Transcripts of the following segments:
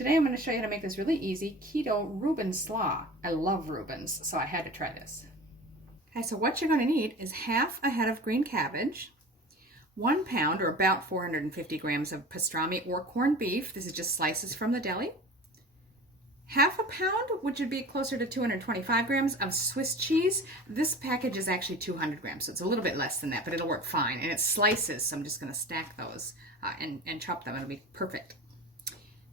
Today I'm going to show you how to make this really easy Keto Reuben Slaw. I love Reubens, so I had to try this. Okay, so what you're going to need is half a head of green cabbage, 1 pound or about 450 grams of pastrami or corned beef. This is just slices from the deli. Half a pound, which would be closer to 225 grams of Swiss cheese. This package is actually 200 grams, so it's a little bit less than that, but it'll work fine. And it's slices, so I'm just going to stack those and chop them. It'll be perfect.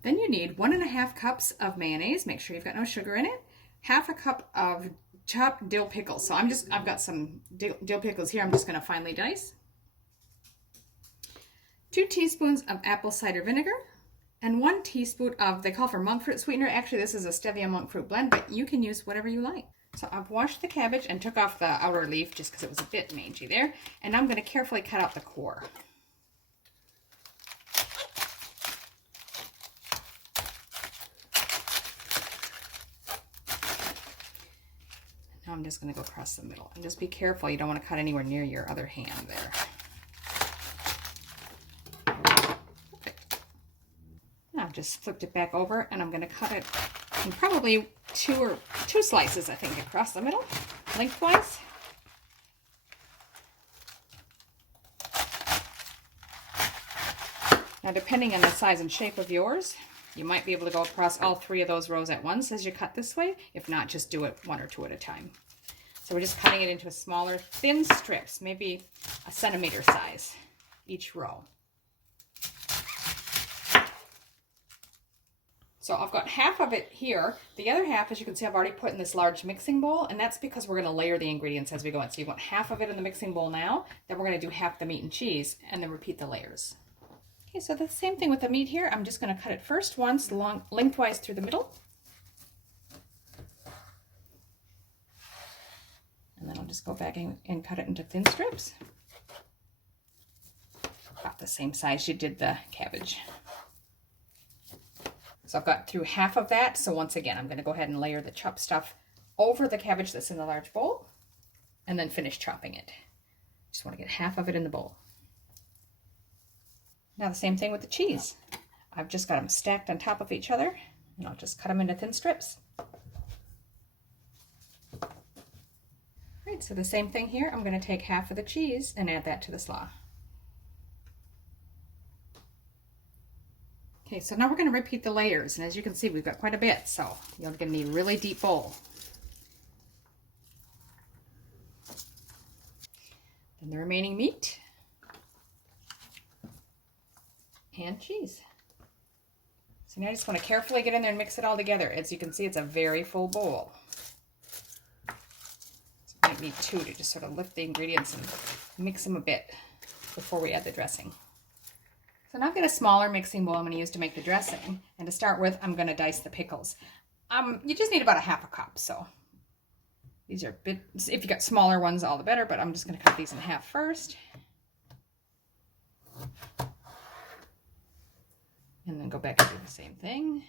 Then you need 1.5 cups of mayonnaise. Make sure you've got no sugar in it. Half a cup of chopped dill pickles. So I've got some dill pickles here. I'm just going to finely dice. 2 teaspoons of apple cider vinegar. And 1 teaspoon of, they call for Monkfruit sweetener. Actually, this is a stevia Monkfruit blend, but you can use whatever you like. So I've washed the cabbage and took off the outer leaf just because it was a bit mangy there. And I'm going to carefully cut out the core. Now I'm just going to go across the middle. And just be careful, you don't want to cut anywhere near your other hand there. I've just flipped it back over and I'm going to cut it in probably two slices, I think, across the middle, lengthwise. Now, depending on the size and shape of yours, you might be able to go across all 3 of those rows at once as you cut this way. If not, just do it 1 or 2 at a time. So we're just cutting it into smaller, thin strips, maybe a centimeter size each row. So I've got half of it here. The other half, as you can see, I've already put in this large mixing bowl, and that's because we're going to layer the ingredients as we go in. So you want half of it in the mixing bowl now, then we're going to do half the meat and cheese, and then repeat the layers. Okay, so the same thing with the meat here. I'm just going to cut it first once, lengthwise through the middle. And then I'll just go back and cut it into thin strips. About the same size you did the cabbage. So I've got through half of that. So once again, I'm going to go ahead and layer the chopped stuff over the cabbage that's in the large bowl and then finish chopping it. Just want to get half of it in the bowl. Now the same thing with the cheese. I've just got them stacked on top of each other and I'll just cut them into thin strips. All right, so the same thing here. I'm going to take half of the cheese and add that to the slaw. Okay, so now we're going to repeat the layers, and as you can see, we've got quite a bit, so you're going to need a really deep bowl. Then the remaining meat and cheese. So now I just want to carefully get in there and mix it all together. As you can see, it's a very full bowl. So we might need 2 to just sort of lift the ingredients and mix them a bit before we add the dressing. So now I've got a smaller mixing bowl I'm going to use to make the dressing. And to start with, I'm going to dice the pickles. You just need about 1/2 cup. So these are if you got smaller ones, all the better. But I'm just going to cut these in half first. And then go back and do the same thing.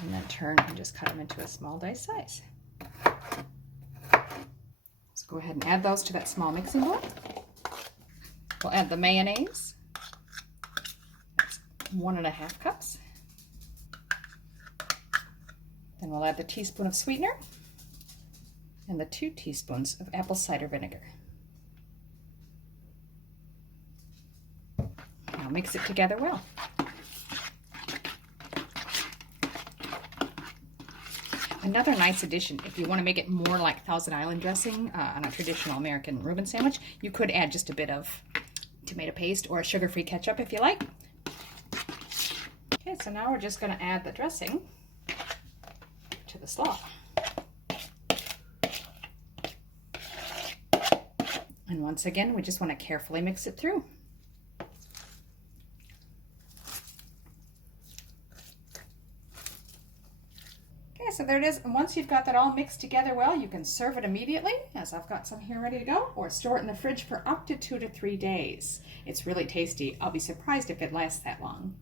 And then turn and just cut them into a small dice size. So go ahead and add those to that small mixing bowl. We'll add the mayonnaise. 1.5 cups. Then we'll add the teaspoon of sweetener and the 2 teaspoons of apple cider vinegar. Now mix it together well. Another nice addition, if you want to make it more like Thousand Island dressing on a traditional American Reuben sandwich, you could add just a bit of tomato paste or sugar-free ketchup if you like. Okay, so now we're just going to add the dressing to the slaw. And once again, we just want to carefully mix it through. Okay, so there it is. And once you've got that all mixed together well, you can serve it immediately, as I've got some here ready to go, or store it in the fridge for up to 2 to 3 days. It's really tasty. I'll be surprised if it lasts that long.